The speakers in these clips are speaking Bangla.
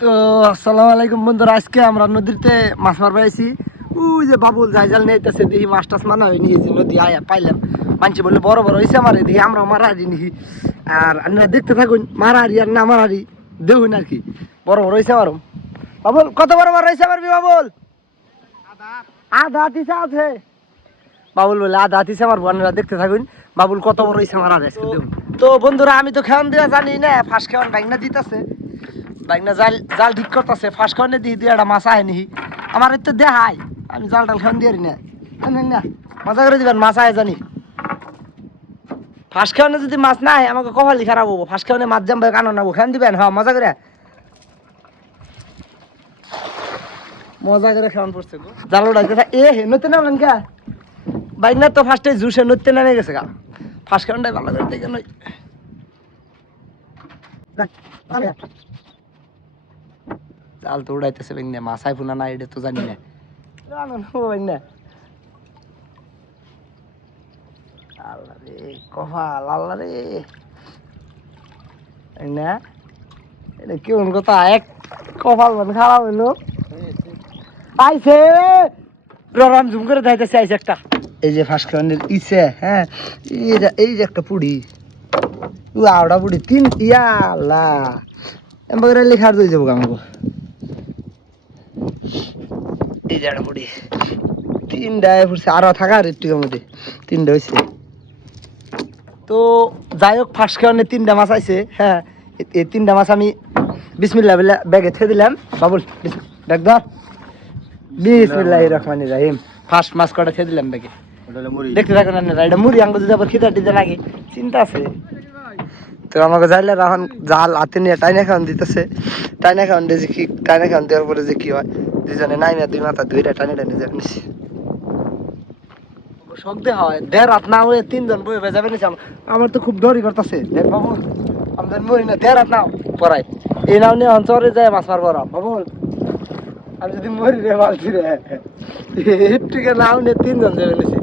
তো আসসালামু আলাইকুম বন্ধুরা, আজকে আমরা নদীতে মাছ মারবার আইছি। ওই যে বাবুল জাল নিয়ে আইতেছে, দেখি মাছ টাছ মানা হয় নিয়েছি নদী আয়া পাইলাম। মানছি বললে বড় বড় হয়েছে আমার, দেখি আমরা মারাহারি নিহি। আর আপনারা দেখতে থাকুন, মারাহারি আর না মারাহারি দেখুন আর কি। বড় বড় হয়েছে আমার বাবুল। কত বড় বড় হয়েছে পারবি বাবুল? আধা হাতিসে আছে বাবুল বলে, আধা হাতিসে আমার। আপনারা দেখতে থাকুন বাবুল কত বড় হয়েছে আমার আজকে দেখুন। তো বন্ধুরা, আমি তো খেয়ান দেওয়া জানি না, ফার্স্ট খেয়ান বাইকনা দিতেছে, বাইকনা জাল জাল ঠিক করতেছে। ফার্স্ট খাওয়ানে দিই দুই একটা মাছ আয় নি আমার তো দেখাই, আমি জাল টাল খাওয়ান দিয়ে না না মজা করে দিবেন, মাছ আয় জানি। ফার্স্ট খাওয়ানে যদি মাছ না হয় আমাকে কপালি খারাপ হবো। ফার্স্ট খাওয়ানে মাছ জামবে কানো নাবো, খান দিবেন। হ্যাঁ, মজা করে খাওয়ান পড়ছে গো। জাল উঠাইতে এ হে নতে নামলেন কে বাইকনা? তো ফার্স্টে জুসে নতে নামে গেছে গা। ফার্স্ট খাওয়ানটাই ভালো করে দেখে নই। জাল তো উড়াইতেছে বেগনে, মাছ আই ফুনা না এটা তো জানি না। আল্লাহ রে কপাল, আল্লাহ রে না, এটা কেমন কথা? এক কপাল মানে খারাপ হইলো। আইছে রাম ঝুম করে যাইতেছে, আইছে একটা। এই যে ফার্স্ট খাওয়ানের ইসে, হ্যাঁ এই যে একটা পুড়ি, আওড়া পুড়ি তিন ইয়া আল্লাহ এমবারে লেখার দিয়ে যাবো আমাকে। এই যে একটা পুড়ি তিনটায় পড়ছে, আরো থাকা আর একটু মধ্যে তিনটা হয়েছে। তো যাই হোক, ফার্স্ট খাওয়ানে তিনটা মাছ আইছে। হ্যাঁ, এই তিনটা মাছ আমি বিসমিল্লাহ বলে ব্যাগে থে দিলাম। বাবুল দেখ ধর, বিসমিল্লাহির রহমানির রহিম। ফার্স্ট মাছ কটা থে দিলাম ব্যাগে, দেখতে থাকুন আপনারা। এটা মুড়ি আঙ্গ যদি আবার খিদা টিদা লাগে, চিন্তা আছে। তো আমাকে যাইলে এখন জাল হাতে নিয়ে টাইনা খাওয়ান দিতেছে। টাইনা খাওয়ান দিয়ে যে কি, টাইনা খাওয়ান দেওয়ার পরে যে কি হয়, দুজনে নাই না দুই মাথা দুইটা টাইনে টাইনে যাবে নিছি। শব্দে হয় দেড় রাত না হয়ে তিনজন বই হয়ে যাবে নিছি। আমার তো খুব ডরি করতেছে। দেখ বাবু, আমাদের মই না দেড় রাত না পড়াই এই নাও নিয়ে অঞ্চলে যায় মাছ মারবো বাবু। আমি যদি মরি রে বালছি রে, একটু নাও নিয়ে তিনজন যাবে নিছি।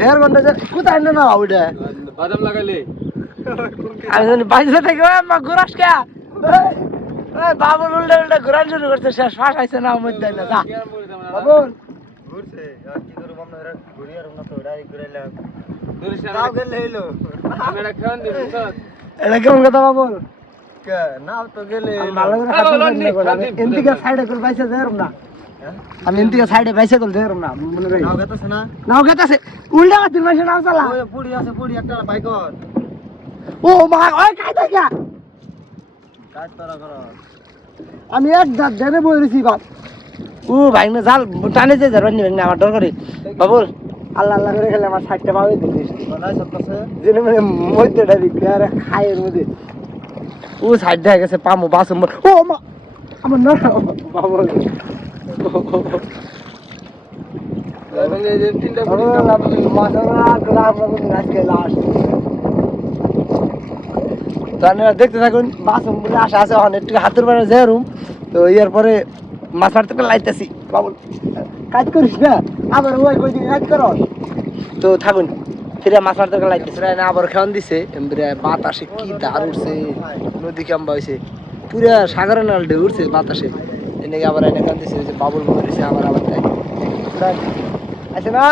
দেড় ঘন্টা কোথায় না ওইটা বাদাম লাগাইলে আমি বাইরে থেকে ঘুরাস কে বাবুল উল্টা উল্টা ঘুরান শুরু করছে। শেষ ফাঁস আইছে না মধ্যে না যা বাবুল ঘুরছে আর কি করব আমরা ঘুরি আর না তো ডাইরেক্ট ঘুরাইলাম তাও গেলে হইলো। আমি এটা খান দিব স্যার, এটা কেমন কথা বাবুল? কে নাও তো গেলে ভালো করে খাতে এন্টিকা সাইডে করে বাইসা যাইরম না। আমি এন্টিকা সাইডে বাইসা করে যাইরম না মনে রাখ। নাও গেতাছে না, নাও গেতাছে উল্টা মাতির মাইসা নাও চালা। ওই পুড়ি আছে, পুড়ি একটা বাইক কর। ও মা ওই কাই দেখা কাট তোরা কর। আমি এক দাঁত ধরে বই রইছি বাপ। ও ভাই না জাল টানে যে ধরবেন নি আমার ডর করে বাবুল। আল্লাহ আল্লাহ করে খেলে আমার 60টা পাবে দিছিস বানাই সবটাছে জেনে মানে মধ্যে ডারি আর খায়ের মধ্যে ও সাইড হয়ে গেছে পামো বাসম। ও মা আমার না বাবুল তিনটা দেখতে থাকুন। বাসম বলে আশা আছে অনেক হাতের বেড়া যে রুম। তো ইয়ার পরে মাছ মারতে লাইতেছি বাবুল। কাজ করিস না আবার ওই কই দিকে কাজ করো। তো থাকুন, ফিরে মাছ মারতে লাইতেছে না, আবার খাওয়ান দিছে। বাতাসে কি ধার উঠছে, নদী কাম্বা হয়েছে পুরা সাগরের নাল ঢেউ উঠছে বাতাসে। এনেকে আবার এনে খাওয়ান দিছে যে বাবুল মরেছে আবার আবার তাই আছে না।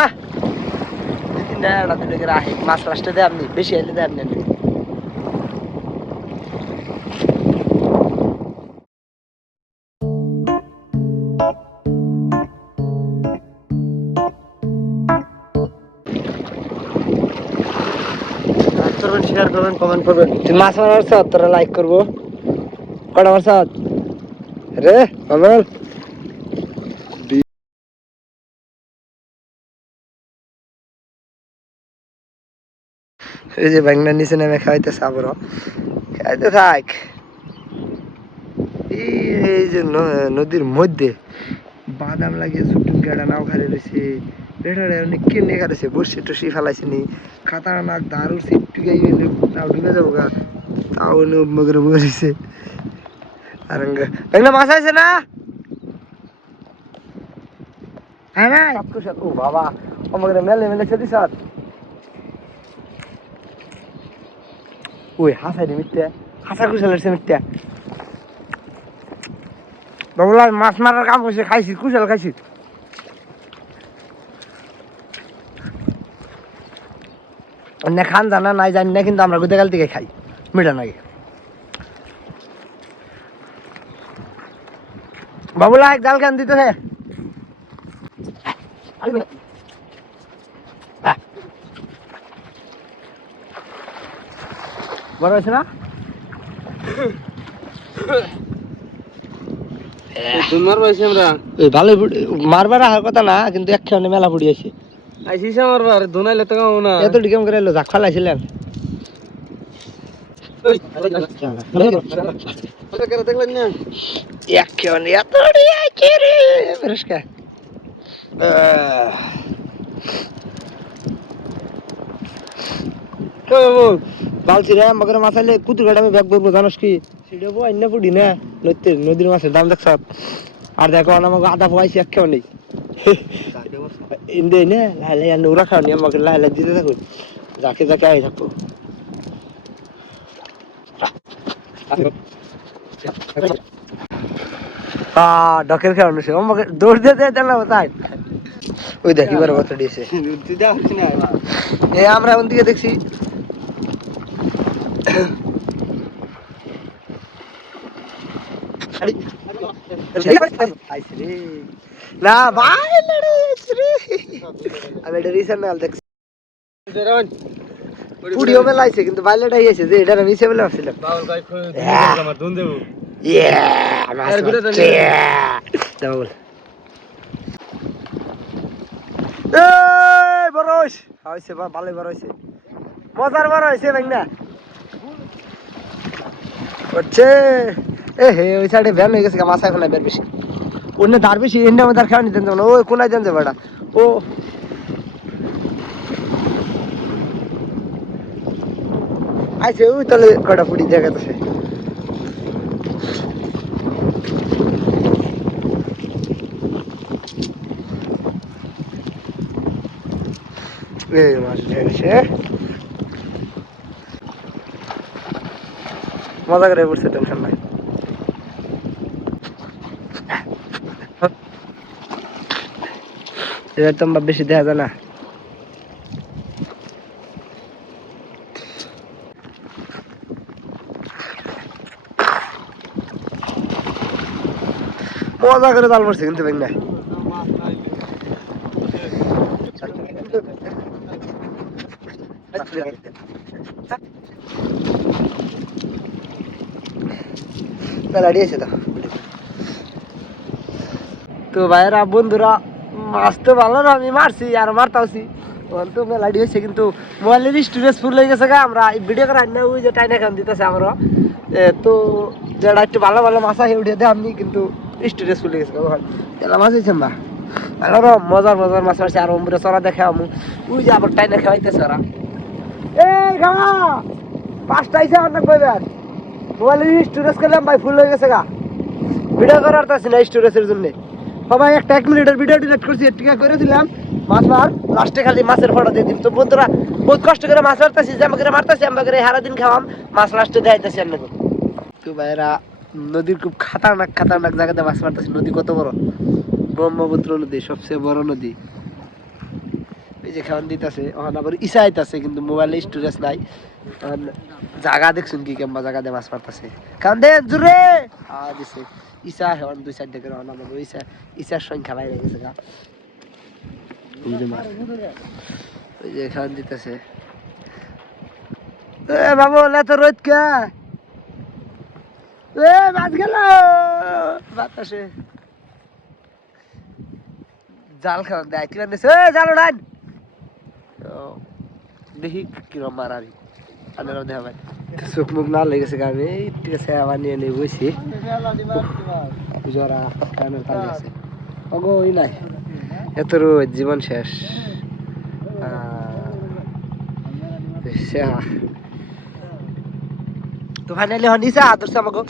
দুই তিনটা একটা দুটো করে আহে মাছ লাস্টে দেয় আপনি, বেশি আইলে দেয় আপনি। করবেন, শেয়ার করবেন, কমেন্ট করবেন। তুই মাছ মারার সাথ তোরা লাইক করবো কটা মার সাথ রে কমেন্ট। এই যে ব্যাংনার নিচে নেমে খাইতেছে আবারও খাইতে থাক। এই যে নদীর মধ্যে বাদাম লাগিয়ে ছোট্ট গেড়া নাও খারে রয়েছে। বেটারে অনেক কেমনে খারেছে, বসে টসি ফেলাইছে নি, খাতা নাক ধার উঠছে একটু গাই গেলে নাও ডুবে যাবো গা। তাও মগরে বসেছে আর ব্যাংনা মাছ আছে না। হ্যাঁ ও বাবা আমাকে মেলে মেলে খেতে সাথ ওই হাসাই মিথ্যে হাসা কুশালের সেমিটটা বাবুলা মাছ মারার কাম করছে খাইছি কুশাল খাইছি অন্য খান জানা নাই জানি না কিন্তু আমরা গোদাগাল থেকে খাই মিঠা নাকি বাবুলা এক জাল খান দিতে বড় হয়েছে না ভালো মারবার আসার কথা না কিন্তু একখানে মেলা পড়ি আছে এত ডিকেম করে এলো জাক ফালাইছিলেন বালছি রে মগরে মাছাইলে কুতুর গাড়ি আমি ব্যাগ করবো জানোস কি সেটা অন্য পুডি না নদীর মাছের দাম দেখছ আর দেখো আমাকে আদা পাইছি একখাও নেই ইন্দে না লাহে লাহে নোরা খাওনি আমাকে লাহে লাহে দিতে থাকুন যাকে যাকে আই থাকবো ডকের খাওয়ানো সে আমাকে দৌড় দিয়ে দেয় না তাই ওই দেখি বার কত দিয়েছে আমরা ওন দিকে দেখছি না ভাই আমি এটা রিসেন্ট দেখছি পুডিও মেলাইছে কিন্তু বাইলেটা হয়েছে যে এটা আমি হিসেবে ভাবছিলাম বড় হয়েছে ভালোই বড় হয়েছে মজার বড় হয়েছে ভাই না হচ্ছে এ হে ওই সাইডে ভ্যান হয়ে গেছে মাছ এখন বের বেশি অন্য দার বেশি এনে আমাদের খাওয়া নিতেন যাবো না ওই কোনায় দেন যাবো এটা ও আইছে ওই তাহলে কটা পুরি দেখাতেছে এই মাছ ঢেকেছে মজা করে পড়ছে টেনশন নাই এবার তো বেশি দেখা যায় না মজা করে জাল পড়ছে কিন্তু ব্যাং না দিয়েছে তো ভাইয়েরা বন্ধুরা মাছ তো ভালো না আমি মারছি আর মারতাছি তো মেলাডি হয়েছে কিন্তু মোবাইলের স্টোরেজ ফুল হয়ে গেছে আমরা ভিডিও করে আনি ওই যে টাইনা খান দিতেছে আমরা তো যেটা একটু ভালো ভালো মাছ আছে উঠে দেয় আমি কিন্তু স্টোরেজ ফুল হয়ে গেছে তেলা মাছ হয়েছে বা ভালো মজার মজার মাছ মারছে আর অম্বুরে চড়া দেখে আমি ওই যে আবার টাইনা খাওয়াইতেছে ওরা এই খাওয়া পাঁচটা আইসে অনেক পাইবেন মোবাইলের স্টোরেজ করলাম ভাই ফুল হয়ে গেছে গা ভিডিও করার তো আছে না স্টোরেজের জন্য সবাই একটা 1 মিনিটের ভিডিও ডিলিট করছি টিকা করে দিলাম মাছ মার লাস্টে খালি মাছের ফটো দিয়ে দিন তো বন্ধুরা বহুত কষ্ট করে মাছ মারতেছি যে আমাকে মারতেছি আমাকে সারা দিন খাওয়াম মাছ লাস্টে দেখাইতেছি আপনাকে তো ভাইরা নদীর খুব খাতারনাক জায়গাতে মাছ মারতেছি নদী কত বড় ব্রহ্মপুত্র নদী সবচেয়ে বড় নদী এই যে খাওয়ান দিতেছে ওখানে আবার ইসা আইতাছে কিন্তু মোবাইলে স্টোরেজ নাই জায়গা দেখছুন কি কেমবা জায়গা দিয়ে মাছ মারতেছে খাওয়ান দে জুড়ে দিছে ইসা হেওয়ান 2-4 দেখে রওনা করবো ইসার সংখ্যা বাইরে গেছে গা ওই যে খাওয়ান দিতেছে এ বাবু না তো রোদ কে এ মাছ গেল বাতাসে জাল খাওয়ান দেয় কিরান দিছে জাল উড়ান দেখি কিরম মারাবি আনারাও দেখা ভাই চোখ মুখ না লেগেছে আমি ঠিক আছে আবার নিয়ে নিয়ে বসি জরা কানের কাজ আছে ওগো ওই নাই এত রোজ জীবন শেষ তো ফাইনালি হনিসা আদর্শ আমাকে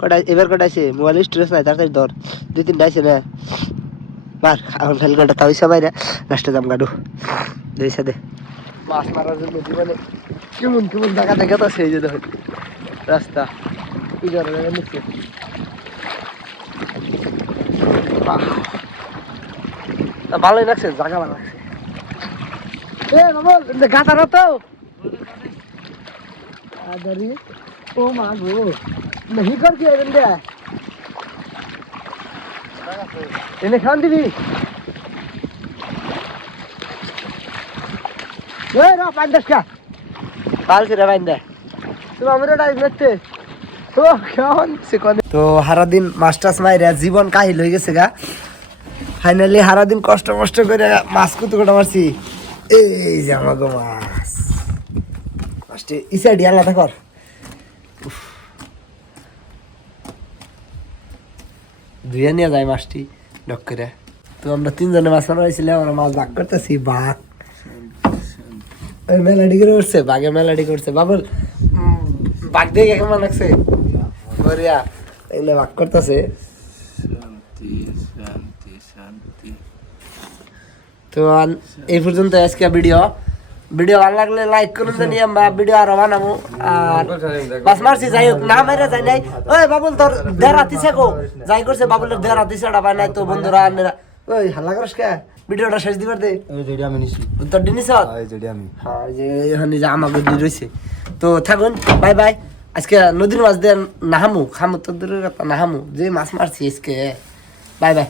কটা এবার কটাইছে মোবাইল স্টোরেজ নাই তাড়াতাড়ি ধর 2-3টা আইছে না মার এখন খালি কটা তাও ইসা বাইরে লাস্টে দাম গাড়ু দে মাছ মারার জন্য জীবনে কেমন কেমন জায়গা দেখা তো সেই যে দেখো রাস্তা নিচ্ছে ভালোই লাগছে জায়গা ভালো লাগছে এ বাবু গাতার তো আদারি ও মা গো नहीं कर दिया बंदे इन्हें खान दी भी ये ना पांडस क्या काल से रवाइंदे तुम हमारे टाइम लगते तो कौन से कौन तो हर दिन मास्टर्स माइरा जीवन काहिल হয়ে গেছে গা ফাইনালি হারা দিন কষ্ট করে মাছ কুতু কোটা মারছি এই যে আমাগো মাছ মাছটি ইসাইড আলাদা কর ধুয়ে নিয়ে যায় মাছটি ডক করে তো আমরা তিনজনে মাছ মারাইছিলাম আমরা মাছ ভাগ করতেছি বাঘ ওই মেলাডি করে উঠছে বাঘে মেলাডি করছে বাবুল বাঘ দিয়ে কেমন লাগছে বরিয়া এগুলো ভাগ করতেছে তো এই পর্যন্ত আজকে ভিডিও ভালো লাগলে লাইক করুন জানি আমরা ভিডিও আরো বানাবো আর বাস মারছি যাই হোক না মেরে যাই নাই ওই বাবুল তোর দেড় দিছে গো যাই করছে বাবুলের দেড় দিছে ডাবা নাই তো বন্ধুরা আপনারা ওই হাল্লা করস কে ভিডিওটা শেষ দিবার দে এই যেডি আমি নিছি তোর দিনিস এই যেডি আমি হ্যাঁ যে এখানে যে আমাকে দি রইছে তো থাকুন বাই বাই আজকে নদীর মাছ দিয়ে নাহামু খামু তো দূরের কথা নাহামু যে মাছ মারছি আজকে বাই বাই